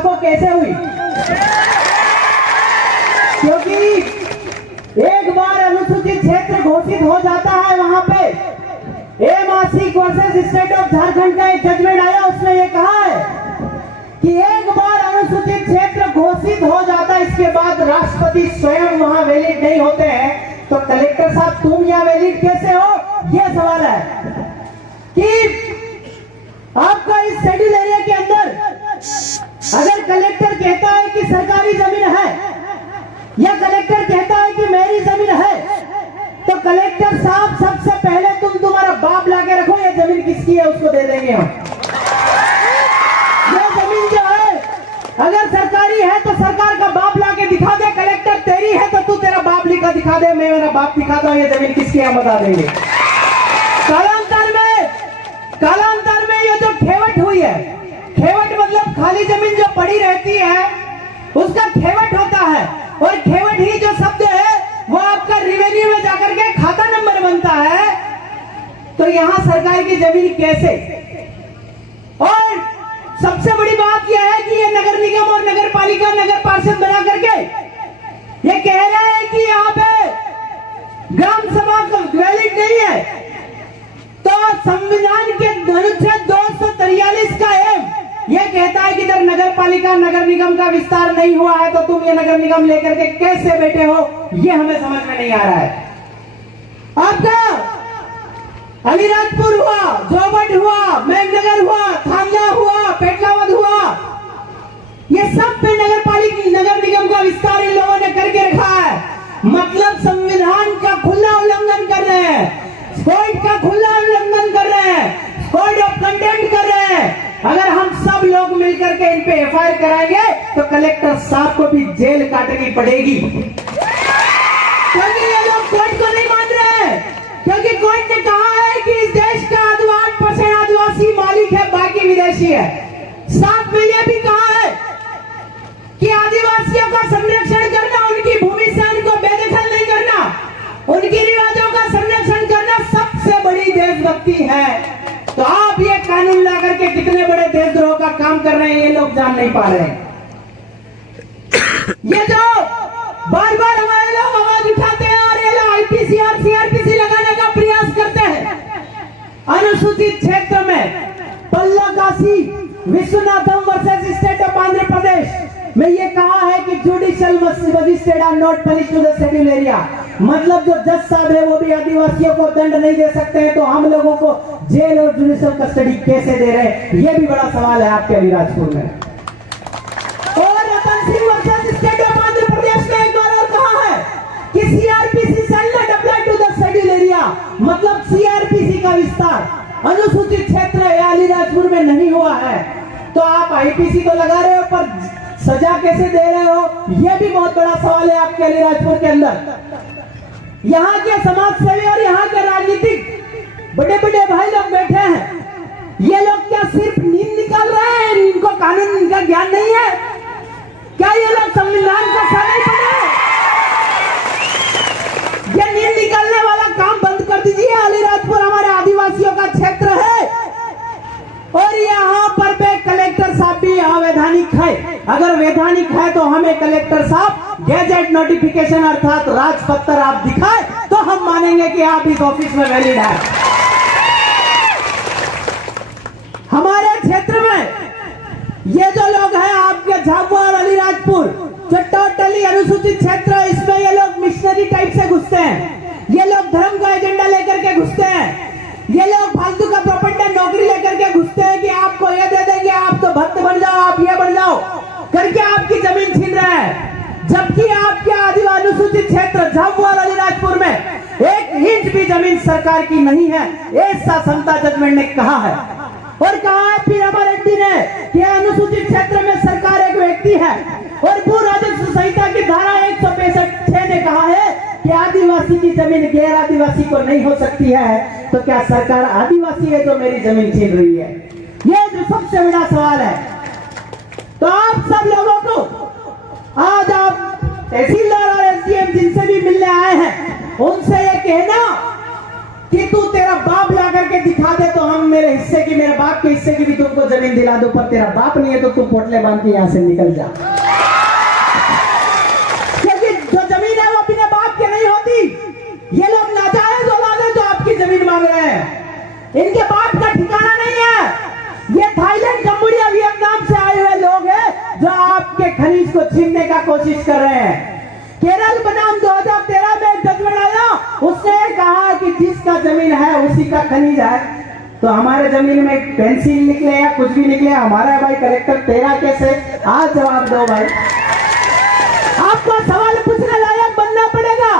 सबको कैसे हुई? क्योंकि एक बार अनुसूचित क्षेत्र घोषित हो जाता है, वहां पे MRC versus state of Jharkhand का एक जजमेंट आया, उसने ये कहा है कि एक बार अनुसूचित क्षेत्र घोषित हो जाता है, इसके बाद राष्ट्रपति स्वयं वहां वैलिड नहीं होते हैं। तो कलेक्टर साहब तुम यहाँ वैलिड कैसे हो? यह सवाल है कि आपका इस शेड्यूल एरिया के अंदर अगर कलेक्टर कहता है कि सरकारी जमीन है या कलेक्टर कहता है कि मेरी जमीन है, तो कलेक्टर साहब सबसे पहले तुम्हारा बाप लाके रखो, ये जमीन किसकी है उसको दे देंगे हम। ये जमीन जो है अगर सरकारी है तो सरकार का बाप लाके दिखा दे, कलेक्टर तेरी है तो तू तेरा बाप लिखा दिखा दे, मैं मेरा बाप दिखाता हूं, ये जमीन किसकी है बता देंगे। कालांतर में ये जो खेवट हुई है, खेवट मतलब खाली जमीन जो पड़ी रहती है उसका खेवट होता है, और खेवट ही जो शब्द है वो आपका रिवेन्यू में जाकर के खाता नंबर बनता है। तो यहां सरकार की जमीन कैसे? और सबसे बड़ी बात यह है कि ये नगर निगम और नगर पालिका नगर पार्षद बना करके ये कह रहे हैं कि यहाँ पे ग्राम सभा वैलिड नहीं है। तो संविधान के अनुच्छेद 243 का एम यह कहता है कि इधर नगर पालिका नगर निगम का विस्तार नहीं हुआ है, तो तुम ये नगर निगम लेकर के कैसे बैठे हो, ये हमें समझ में नहीं आ रहा है। आपका अलीराजपुर हुआ, जोबट हुआ, मेघनगर हुआ, थांगा हुआ, पेटलावद हुआ, ये सब पे नगर पालिका नगर निगम का विस्तार इन लोगों ने करके रखा है। मतलब संविधान का खुला उल्लंघन कर रहे हैं, कोर्ट का खुला उल्लंघन कर रहे हैं, कोड ऑफ कंटेंट कर रहे हैं। अगर हम सब लोग मिलकर के इन पे एफआईआर कराएंगे तो कलेक्टर साहब को भी जेल काटनी पड़ेगी, क्योंकि ये लोग कोर्ट को नहीं मान रहे हैं। क्योंकि कोर्ट ने कहा है कि इस देश का 8% आदिवासी मालिक है, बाकी विदेशी है। साथ में यह भी कहा है कि आदिवासियों का संरक्षण करना, उनकी भूमि से उनको बेदखल नहीं करना, उनकी रिवाजों का संरक्षण करना सबसे बड़ी देशभक्ति है। तो आप ये कानून ला करके कितने बड़े देशद्रोह का काम कर रहे हैं ये लोग जान नहीं पा रहे हैं। ये जो बार बार हमारे लोग आवाज उठाते हैं और ये लोग आईपीसी और सीआरपीसी लगाने का प्रयास करते हैं, अनुसूचित क्षेत्र में Pallakashi Vishwanatham versus state of Andhra Pradesh में ये कहा है कि judicial magistrate are not punish to the schedule area. मतलब जो जज साहब है वो भी आदिवासियों को दंड नहीं दे सकते हैं, तो हम लोगों को जेल और जुडिशियल कस्टडी कैसे दे रहे हैं, ये भी बड़ा सवाल है आपके अलीराजपुर में। और Ratan Singh versus state of Andhra Pradesh ने एक बार और कहा है कि CrPC shall not apply to the schedule area. मतलब सीआरपीसी का विस्तार अनुसूचित क्षेत्र अलीराजपुर में नहीं हुआ है, तो आप आईपीसी तो लगा रहे हो पर सजा कैसे दे रहे हो, यह भी बहुत बड़ा सवाल है आपके अलीराजपुर के अंदर। यहाँ के समाज सेवी और यहाँ के राजनीतिक बड़े बड़े भाई लोग बैठे हैं, ये लोग क्या सिर्फ नींद निकाल रहे हैं? इनको कानून का ज्ञान नहीं है क्या? ये लोग संविधान का नहीं पढ़े? ये नींद निकालने वाला काम बंद कर दीजिए। अलीराजपुर हमारे आदिवासियों का क्षेत्र है और यहाँ पर पे कलेक्टर साहब भी यहाँ वैधानिक है। अगर वैधानिक है तो हमें कलेक्टर साहब गैजेट नोटिफिकेशन अर्थात राजपत्र आप दिखाए तो हम मानेंगे कि आप इस ऑफिस में वैलिड है। हमारे क्षेत्र में ये जो लोग हैं आपके झाबुआ और अलीराजपुर जो टोटली अनुसूचित क्षेत्र है, इसमें ये लोग मिशनरी टाइप से घुसते हैं, ये लोग धर्म का एजेंडा लेकर के घुसते हैं, ये लोग फालतू का प्रोपेगेंडा नौकरी लेकर के घुसते हैं कि आपको ये दे देंगे, आप तो भक्त बन जाओ, आप ये बन जाओ करके आपकी जमीन छीन रहे हैं। जबकि आपके आदिवासी अनुसूचित क्षेत्र झाबुआ और अलीराजपुर में 1 इंच भी जमीन सरकार की नहीं है, ऐसा समता जजमेंट ने कहा है। और कहा है फिर हमारे एमपी ने कि अनुसूचित क्षेत्र में सरकार एक व्यक्ति है, और भू राजस्व संहिता की धारा 165 ने कहा है कि आदिवासी की जमीन गैर आदिवासी को नहीं हो सकती है। तो क्या सरकार आदिवासी है जो मेरी जमीन छीन रही है? ये जो सबसे बड़ा सवाल है। तो आप सब लोगों को आज आप तहसीलदार और एसडीएम जिनसे भी मिलने आए हैं उनसे ये कहना कि तू तेरा बाप ला करके दिखा दे तो हम मेरे हिस्से की, मेरे बाप के हिस्से की भी तुमको जमीन दिला दो, पर तेरा बाप नहीं है तो तू पोटले बांध के यहाँ से निकल जा। क्योंकि जो जमीन है वो अपने बाप के नहीं होती। ये लोग नाजायज औलाद है जो आपकी जमीन मांग रहे हैं, इनके बाप का ठिकाना नहीं है। ये थाईलैंड, कंबोडिया, वियतनाम से आए हुए लोग हैं जो आपके खनिज को छीनने का कोशिश कर रहे हैं। केरल बनाम 2013 में जजमेंट आया, उसने कहा कि जिसका जमीन है उसी का खनिज है। तो हमारे जमीन में पेंसिल निकले या कुछ भी निकले हमारा है भाई कलेक्टर, तेरा कैसे? आज जवाब दो भाई। आपको सवाल पूछने लायक बनना पड़ेगा।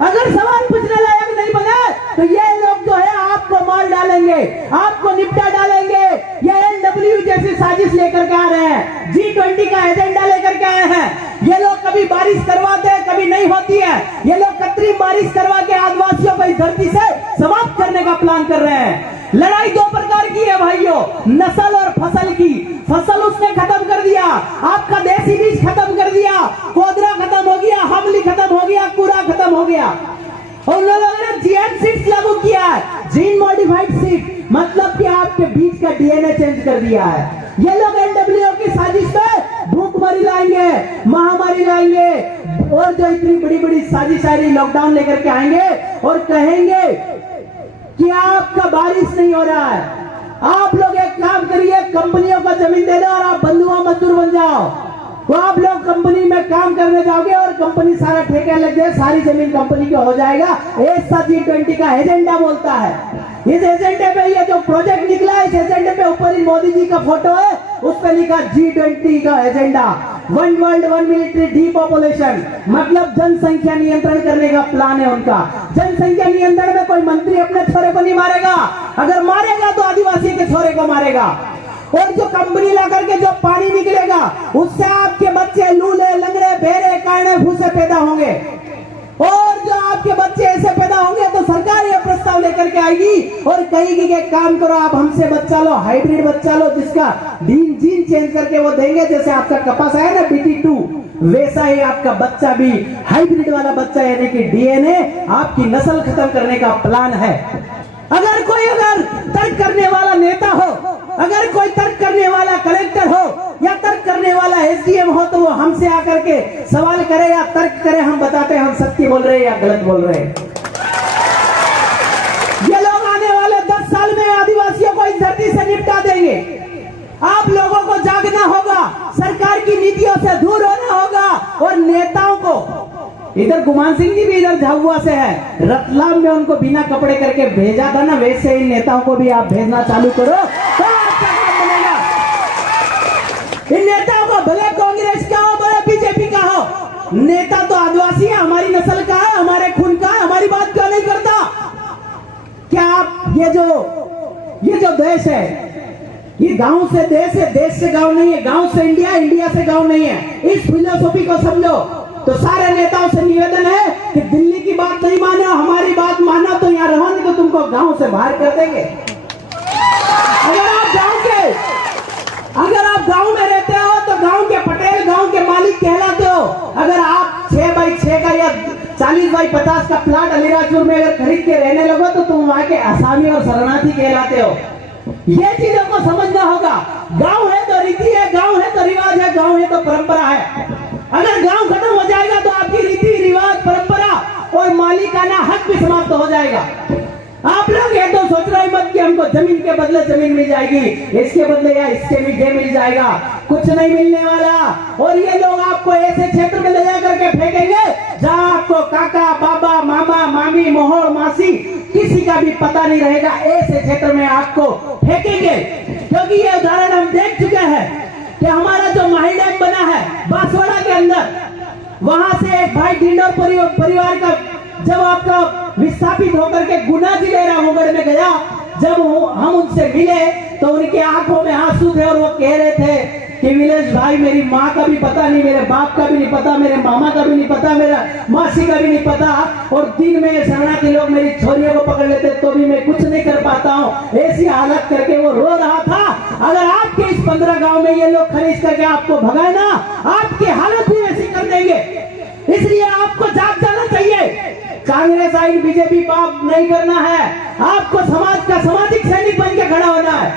अगर सवाल पूछने लायक नहीं बने तो ये लोग जो है आपको मार डालेंगे, आपको निपटा डालेंगे। ये NW जैसी साजिश लेकर के आ रहे हैं, G20 का एजेंडा लेकर के आए हैं। ये लोग कभी बारिश करवाते हैं, कभी नहीं होती है। ये लोग कृत्रिम बारिश करवा के आदिवासियों को इस धरती से समाप्त करने का प्लान कर रहे हैं। लड़ाई दो प्रकार की है भाइयों, नस्ल और फसल की। फसल उसने खत्म कर दिया, आपका देसी बीज खत्म कर दिया, कोदरा खत्म हो गया, हमली खत्म हो गया, कूड़ा खत्म हो गया। और लोगों ने जीएम सीड्स लागू किया है, जीन मॉडिफाइड सीड, मतलब कि आपके बीज का डीएनए चेंज कर दिया है। ये लोग NWO की साजिश में भूखमरी लाएंगे, महामारी लाएंगे और जो इतनी बड़ी बड़ी साजिशारी लॉकडाउन लेकर के आएंगे और कहेंगे कि आपका बारिश नहीं हो रहा है। आप लोग एक काम करिए, कंपनियों को जमीन दे दो और आप बंधुआ मजदूर बन जाओ। तो आप लोग कंपनी में काम करने जाओगे और कंपनी सारा ठेके लग जाए, सारी जमीन कंपनी का हो जाएगा। ऐसा G20 का एजेंडा बोलता है। इस एजेंडे पे ये जो प्रोजेक्ट निकला है, इस एजेंडे पे ऊपर ही मोदी जी का फोटो है, उस पर लिखा G20 का agenda, one world one military depopulation, मतलब जनसंख्या नियंत्रण करने का प्लान है उनका। जनसंख्या नियंत्रण में कोई मंत्री अपने छोरे को नहीं मारेगा, अगर मारेगा तो आदिवासी के छोरे को मारेगा। और जो कंपनी ला करके जो पानी निकलेगा उससे आपके बच्चे लूले, लंगड़े, बेरे, काने, भूसे पैदा होंगे। और जो आपके बच्चे ऐसे पैदा होंगे तो सरकार ये प्रस्ताव लेकर के आएगी और कहेगी कि काम करो, आप हमसे बच्चा लो, हाइब्रिड बच्चा लो, जिसका जीन चेंज करके वो देंगे। जैसे आपका कपास है ना BT2, वैसा ही आपका बच्चा भी हाइब्रिड वाला बच्चा, यानी कि डीएनए आपकी नस्ल खत्म करने का प्लान है। अगर कोई तर्क करने वाला नेता हो, अगर कोई तर्क करने वाला कलेक्टर हो या तर्क करने वाला SDM हो तो वो हमसे आकर के सवाल करे या तर्क करे, हम बताते हैं हम सत्य बोल रहे हैं या गलत बोल रहे हैं। ये लोग आने वाले 10 साल में आदिवासियों को इस धरती से निपटा देंगे। आप लोगों को जागना होगा, सरकार की नीतियों से दूर होना होगा और नेताओं को, इधर गुमान सिंह जी भी इधर झाबुआ से है, रतलाम में उनको बिना कपड़े करके भेजा था ना, वैसे इन नेताओं को भी आप भेजना चालू करो तो अच्छा काम बनेगा। इन नेताओं को भले कांग्रेस का हो, भले बीजेपी का हो, नेता तो आदिवासी है, हमारी नस्ल का है, हमारे खून का है, हमारी बात क्यों नहीं करता? क्या आप ये जो देश है, ये गांव से देश है, देश से गांव नहीं है, गांव से इंडिया, इंडिया से गांव नहीं है। इस फिलोसॉफी को समझो। तो सारे नेताओं से निवेदन है कि दिल्ली की बात नहीं मानो, हमारी बात मानो तो यहाँ रहो, नहीं तो तुमको गांव से बाहर कर देंगे। अगर आप गांव में रहते हो तो गांव के पटेल, गांव के मालिक कहलाते हो। अगर आप 6x6 का या 40x50 का प्लाट अलीराजपुर में अगर खरीद के रहने लगो तो तुम वहां के आसामी और शरणार्थी कहलाते हो। ये चीजों को समझना होगा। गांव है तो रीति है, गांव है तो रिवाज है, गांव है तो परंपरा है। अगर गांव खत्म हो जाएगा तो आपकी रीति रिवाज, परंपरा और मालिकाना हक भी समाप्त हो जाएगा। आप लोग ये तो सोच रहे मत कि हमको जमीन के बदले जमीन मिल जाएगी, इसके बदले या इसके ये मिल जाएगा, कुछ नहीं मिलने वाला। और ये लोग आपको ऐसे क्षेत्र में ले जा करके फेंकेंगे जहां आपको काका, बाबा, मामा, मामी, मोहर, मासी किसी का भी पता नहीं रहेगा। ऐसे क्षेत्र में आपको फेंकेंगे, क्योंकि ये उदाहरण हम देख चुके हैं कि हमारा जो माही डैम बना है बांसवाड़ा के अंदर, वहां से एक भाई डिंडोर परिवार का जब आपका विस्थापित होकर के गुना जिले रामगढ़ में गया, जब हम उनसे मिले तो उनके आंखों में आंसू थे और वो कह रहे थे कि विलेश भाई, मेरी माँ का भी पता नहीं, मेरे बाप का भी नहीं पता, मेरे मामा का भी नहीं पता, मेरा मासी का भी नहीं पता, और दिन में शरणार्थी लोग मेरी छोरियों को पकड़ लेते तो भी मैं कुछ नहीं कर पाता हूँ। ऐसी हालत करके वो रो रहा था। अगर आपके इस 15 गांव में ये लोग खरीद करके आपको भगाए ना, आपकी हालत भी ऐसी कर देंगे। इसलिए आपको जाग जाना चाहिए। कांग्रेस आई बीजेपी बाप नहीं करना है। आपको समाज का सामाजिक सैनिक बन के खड़ा होना है।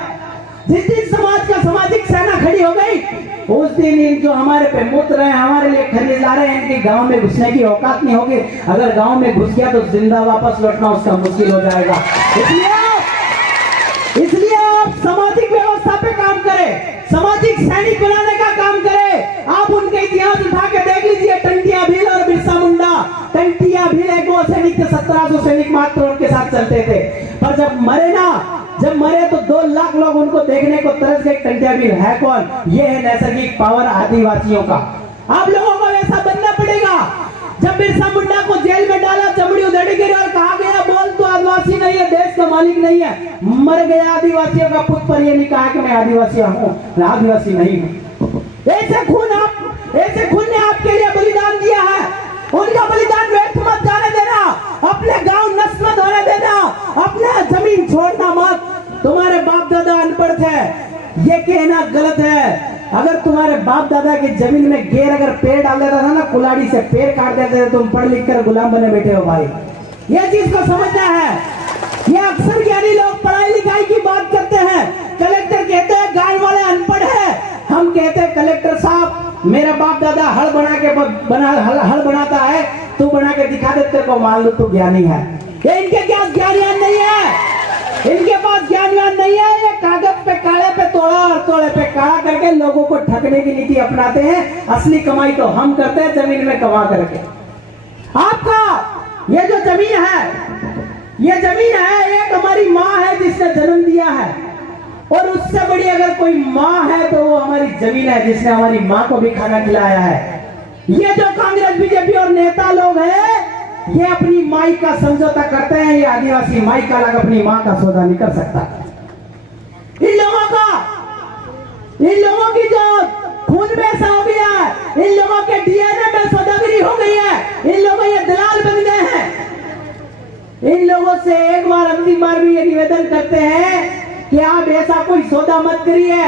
जिस दिन समाज का सामाजिक सेना खड़ी हो गई, उस दिन इन जो हमारे पे मुत रहे हैं, हमारे लिए खरीद ला रहे हैं, इनकी गांव में घुसने की औकात नहीं होगी। अगर गांव में घुस गया तो जिंदा वापस लौटना उसका मुश्किल हो जाएगा। इसलिए आप सामाजिक व्यवस्था पे काम करें, सामाजिक सैनिक बनाने का काम करें। आप उनके इतिहास उठा के देख लीजिए, टंटिया भील और बिरसा मुंडा। टंटिया भील एक वो सैनिक थे, 1700 सैनिक मात्र उनके साथ चलते थे, पर जब मरे तो 2 लाख लोग उनको देखने को तरस गए। टंटिया भील है कौन? ये है नैसर्गिक पावर आदिवासियों का। आप लोगों को ऐसा बनना पड़ेगा। जब बिरसा मुंडा को जेल में डाला, चमड़ी उधेड़ी गिरी और कहा गया बोल तो आदिवासी नहीं है, देश का मालिक नहीं है, मर गया आदिवासियों का पुत्र, पर ये नहीं कहा कि मैं आदिवासी हूँ, मैं आदिवासी नहीं हूँ। ऐसे खून ने आपके लिए बलिदान दिया है। उनका बलिदान व्यर्थ मत जाने देना, अपने गांव नष्ट मत होने देना, अपना जमीन छोड़ना मत। तुम्हारे बाप दादा अनपढ़ थे, ये कहना गलत है। अगर तुम्हारे बाप दादा की जमीन में गेर अगर पेड़ डाल देता था ना, कुल्हाड़ी से पेड़ काट देते थे, तुम पढ़ लिख कर गुलाम बने बैठे हो भाई। ये चीज को समझना है। ये अक्सर ज्ञानी लोग पढ़ाई लिखाई की बात करते हैं। कलेक्टर कहते हैं गांव वाले अनपढ़ है, हम कहते हैं कलेक्टर साहब मेरा बाप दादा हल बनाता है, तू बना के दिखा दे, तेरे को मान लो तू ज्ञानी है। ये इनके क्या ज्ञान नहीं है, इनके पास ज्ञान नहीं है। ये कागज पे काले पे तोड़ा और तोड़े पे काला करके लोगों को ठगने की नीति अपनाते हैं। असली कमाई तो हम करते हैं जमीन में कमा करके। आपका ये जो जमीन है, ये जमीन है, एक हमारी माँ है जिसने जन्म दिया है, और उससे बड़ी अगर कोई माँ है तो वो हमारी जमीन है जिसने हमारी माँ को भी खाना खिलाया है। ये जो कांग्रेस बीजेपी और नेता लोग हैं, ये अपनी माई का समझौता करते हैं। ये आदिवासी माई का अलग अपनी माँ का सौदा नहीं कर सकता। इन लोगों की जो खून में ऐसा हो गया है, इन लोगों के डीएनए में सौदागरी हो गई है, इन लोगों ये दलाल बन गए हैं। इन लोगों से एक बार अंतिम बार भी ये निवेदन करते हैं कि आप ऐसा कोई सौदा मत करिए,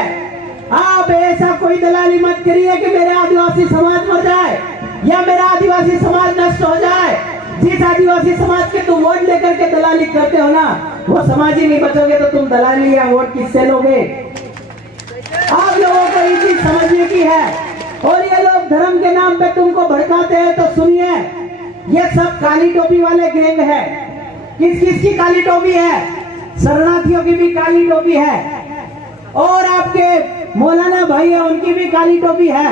आप ऐसा कोई दलाली मत करिए कि मेरा आदिवासी समाज मर जाए या मेरा आदिवासी समाज नष्ट हो जाए। जिस आदिवासी समाज के तुम वोट लेकर के दलाली करते हो ना, वो समाज ही नहीं बचोगे तो तुम दलाली या वोट किससे लोगे? आप लोगों को ये चीज समझने की है। और ये लोग धर्म के नाम पे तुमको भड़काते हैं तो सुनिए, ये सब काली टोपी वाले गैंग है। किस किस की काली टोपी है? शरणार्थियों की भी काली टोपी है, और आपके मौलाना भाई है उनकी भी काली टोपी है,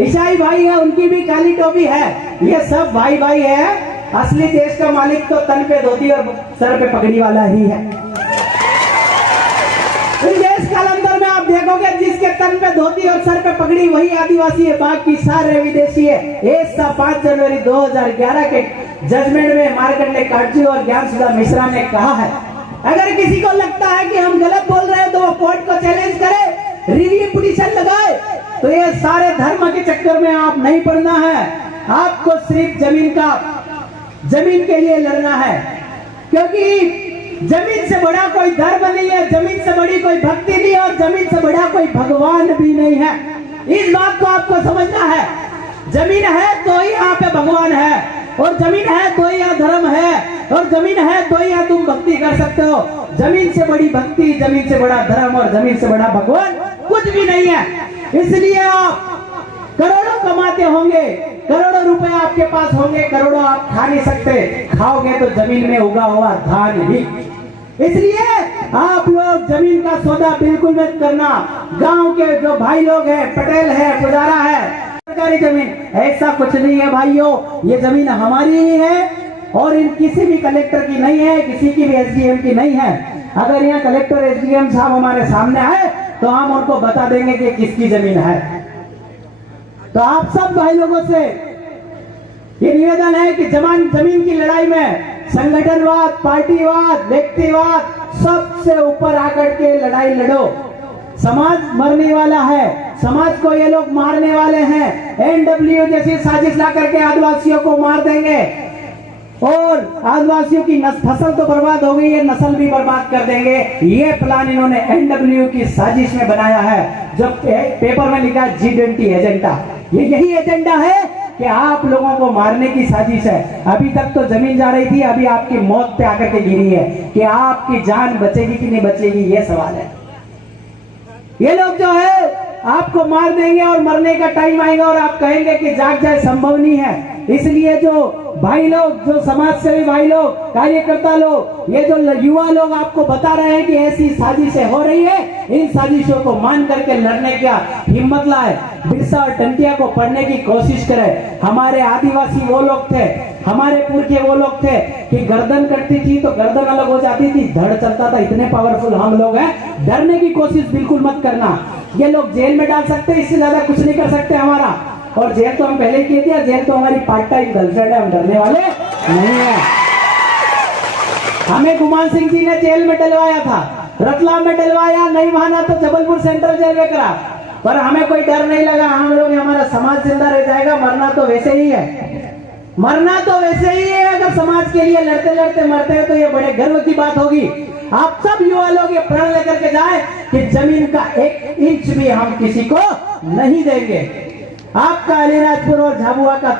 ईसाई भाई है उनकी भी काली टोपी है। ये सब भाई भाई है। असली देश का मालिक तो तन पे धोती और सर पे पगड़ी वाला ही है। इस देश कालांतर में आप देखोगे जिसके तन पे धोती और सर पे पगड़ी वही आदिवासी है, बाकी सारे विदेशी है। ऐसा 5 जनवरी 2011 के जजमेंट में मार्कंडे काटजी और ज्ञानसुधा मिश्रा ने कहा है। अगर किसी को लगता है कि हम गलत बोल रहे हैं तो वो कोर्ट को चैलेंज करे, रिव्यू पिटीशन लगाए। तो ये सारे धर्म के चक्कर में आप नहीं पड़ना है, आपको सिर्फ जमीन के लिए लड़ना है, क्योंकि जमीन से बड़ा कोई धर्म नहीं है, जमीन से बड़ी कोई भक्ति नहीं है, और जमीन से बड़ा कोई भगवान भी नहीं है। इस बात को आपको समझना है। जमीन है तो ही यहाँ पे भगवान है, और जमीन है तो ही यहाँ धर्म है, और जमीन है तो ही यहाँ तुम भक्ति कर सकते हो। जमीन से बड़ी भक्ति, जमीन से बड़ा धर्म और जमीन से बड़ा भगवान कुछ भी नहीं है। इसलिए आप करोड़ों कमाते होंगे, करोड़ों रुपए आपके पास होंगे, करोड़ों आप खा नहीं सकते, खाओगे तो जमीन में उगा हुआ धान ही। इसलिए आप लोग जमीन का सौदा बिल्कुल मत करना। गांव के जो भाई लोग हैं, पटेल है, पुजारा है, सरकारी जमीन ऐसा कुछ नहीं है भाइयों। ये जमीन हमारी ही है, और इन किसी भी कलेक्टर की नहीं है, किसी की भी एसडीएम की नहीं है। अगर यहाँ कलेक्टर एसडीएम साहब हमारे सामने आए तो हम उनको बता देंगे कि किसकी जमीन है। तो आप सब भाई लोगों से ये निवेदन है कि जमीन की लड़ाई में संगठनवाद, पार्टीवाद, व्यक्तिवाद सबसे ऊपर आकर के लड़ाई लड़ो। समाज मरने वाला है, समाज को ये लोग मारने वाले हैं। एनडब्ल्यू जैसी साजिश ला करके आदिवासियों को मार देंगे, और आदिवासियों की फसल तो बर्बाद हो गई है, नस्ल भी बर्बाद कर देंगे। ये प्लान इन्होंने एनडब्ल्यू की साजिश में बनाया है। जब पेपर में लिखा G20 एजेंडा, ये यही एजेंडा है कि आप लोगों को मारने की साजिश है। अभी तक तो जमीन जा रही थी, अभी आपकी मौत पे आकर के गिरी है कि आपकी जान बचेगी कि नहीं बचेगी, ये सवाल है। ये लोग जो है आपको मार देंगे और मरने का टाइम आएगा और आप कहेंगे कि जाग जाए, संभव नहीं है। इसलिए जो भाई लोग, जो समाज सेवी भाई लोग, कार्यकर्ता लोग, ये जो युवा लोग आपको बता रहे हैं कि ऐसी साजिशें हो रही है, इन साजिशों को मान करके लड़ने का हिम्मत लाए, बिरसा और टंटिया को पढ़ने की कोशिश करें। हमारे आदिवासी वो लोग थे, हमारे पुरखे वो लोग थे कि गर्दन कटती थी तो गर्दन अलग हो जाती थी, धड़ चलता था। इतने पावरफुल हम लोग हैं, डरने की कोशिश बिल्कुल मत करना। ये लोग जेल में डाल सकते, इससे ज्यादा कुछ नहीं कर सकते हमारा। और जेल तो हम पहले कह दिया, जेल तो हमारी पार्ट टाइम गर्लफ्रेंड है, हम डरने वाले नहीं है। हमें गुमान सिंह जी ने जेल में डलवाया था, रतलाम में डलवाया, नहीं माना तो जबलपुर सेंट्रल जेल में करा, पर हमें कोई डर नहीं लगा। हम लोग, हमारा समाज जिंदा रह जाएगा, मरना तो वैसे ही है, मरना तो वैसे ही है। अगर समाज के लिए लड़ते लड़ते मरते हैं तो ये बड़े गर्व की बात होगी। आप सब युवा लोग ये प्रण लेकर के जाए कि जमीन का 1 इंच भी हम किसी को नहीं देंगे। आपका अलीराजपुर और झाबुआ का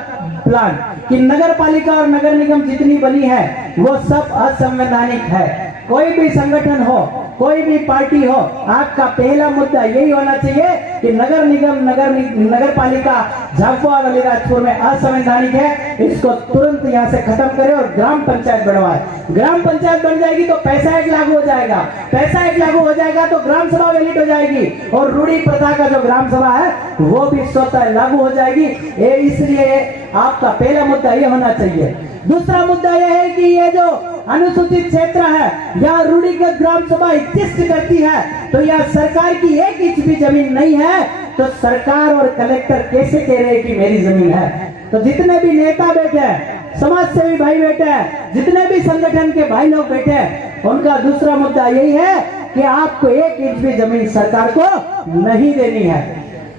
प्लान कि नगर पालिका और नगर निगम जितनी बनी है वो सब असंवैधानिक है। कोई भी संगठन हो, कोई भी पार्टी हो, आपका पहला मुद्दा यही होना चाहिए कि नगर निगम, नगर पालिका झाबुआ और अलीराजपुर में असंवैधानिक है, इसको तुरंत यहाँ से खत्म करें और ग्राम पंचायत बनवाए। ग्राम पंचायत बन जाएगी तो पैसा एक लागू हो जाएगा, पैसा एक लागू हो जाएगा तो ग्राम सभा वैलिड हो जाएगी और रूढ़ी प्रथा का जो ग्राम सभा है वो भी स्वतः लागू हो जाएगी। इसलिए आपका पहला मुद्दा ये होना चाहिए। दूसरा मुद्दा यह है कि ये जो अनुसूचित क्षेत्र है या रूढ़िगत ग्राम सभा एग्जिस्ट करती है तो यह सरकार की 1 इंच भी जमीन नहीं है, तो सरकार और कलेक्टर कैसे कह रहे हैं कि मेरी जमीन है? तो जितने भी नेता बैठे हैं, समाज सेवी भाई बैठे हैं, जितने भी संगठन के भाई लोग बैठे हैं, उनका दूसरा मुद्दा यही है कि आपको 1 इंच भी जमीन सरकार को नहीं देनी है।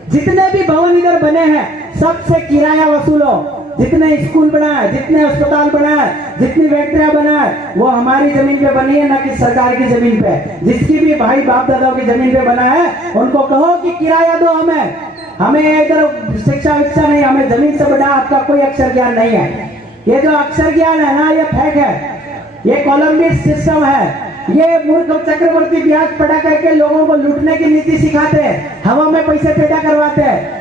जितने भी भवन इधर बने हैं सबसे किराया वसूलो। जितने स्कूल बना है, जितने अस्पताल बना है, जितनी फैक्ट्रियां बना है, वो हमारी जमीन पे बनी है, ना कि सरकार की जमीन पे। जिसकी भी भाई बाप दादाओं की जमीन पे बना है उनको कहो कि किराया दो हमें, हमें इधर शिक्षा विक्षा नहीं, हमें जमीन से बड़ा आपका कोई अक्षर ज्ञान नहीं है। ये जो अक्षर ज्ञान है ना, ये फेक है, ये कोलंबियस सिस्टम है। ये मूर्ख चक्रवर्ती ब्याज पढ़ा करके लोगों को लूटने की नीति सिखाते हैं, हवा में पैसे पैदा करवाते हैं।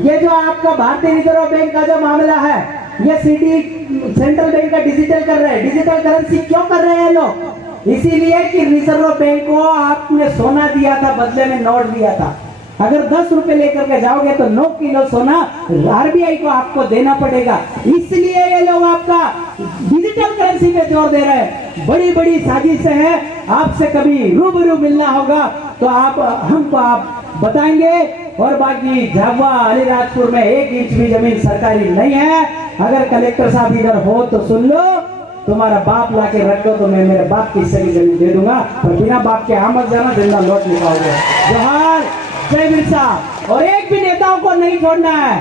ये जो आपका भारतीय रिजर्व बैंक का जो मामला है, ये सिटी सेंट्रल बैंक का डिजिटल कर रहे हैं। डिजिटल करेंसी क्यों कर रहे हैं लोग? इसीलिए कि रिजर्व बैंक को आपने सोना दिया था, बदले में नोट दिया था। अगर 10 रुपए लेकर के जाओगे तो 9 किलो सोना आरबीआई को आपको देना पड़ेगा। इसलिए ये लोग आपका डिजिटल करेंसी पे जोर दे रहे हैं। बड़ी बड़ी साजिशें हैं। आपसे कभी रूबरू मिलना होगा तो हमको आप बताएंगे। और बाकी झाबुआ अलीराजपुर में 1 इंच भी जमीन सरकारी नहीं है। अगर कलेक्टर साहब इधर हो तो सुन लो, तुम्हारा बाप ला के रख दो तो मैं मेरे बाप की हिस्से की जमीन दे दूंगा, पर बिना बाप के आमद जाना, जिंदा लौट नहीं पाओगे। जोहार, जय बिरसा। और एक भी नेताओं को नहीं छोड़ना है,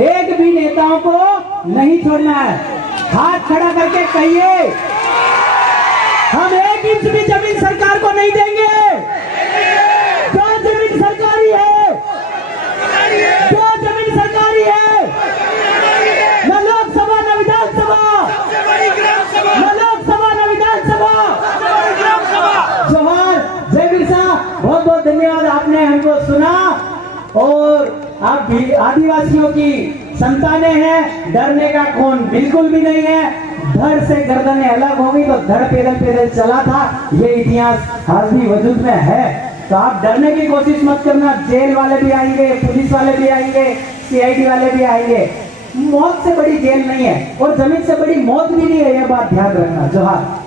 एक भी नेताओं को नहीं छोड़ना है। हाथ खड़ा करके कहिए, हम 1 इंच भी जमीन सरकार को नहीं देंगे। जो जमीन सरकारी है, जो जमीन सरकारी है, न लोकसभा न विधानसभा, न लोकसभा न विधानसभा। जोहार, जय बिरसा। बहुत बहुत धन्यवाद, आपने हमको सुना। और आप भी आदिवासियों की संतानें हैं, डरने का खून बिल्कुल भी नहीं है। धड़ से गर्दनें अलग हो गई तो धड़ पैदल पैदल चला था, ये इतिहास आज भी वजूद में है। तो आप डरने की कोशिश मत करना। जेल वाले भी आएंगे, पुलिस वाले भी आएंगे, सीआईडी वाले भी आएंगे। मौत से बड़ी जेल नहीं है और जमीन से बड़ी मौत भी नहीं है, यह बात ध्यान रखना। जोहार।